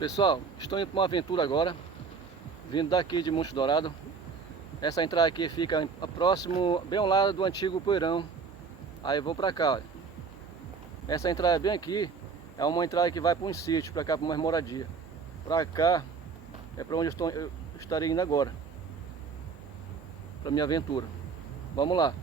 Pessoal, estou indo para uma aventura agora, vindo daqui de Monte Dourado. Essa entrada aqui fica próximo, bem ao lado do antigo poeirão. Aí eu vou para cá, olha. Essa entrada bem aqui é uma entrada que vai para um sítio, para cá, para uma moradia. Para cá é para onde eu estarei indo agora, para minha aventura. Vamos lá.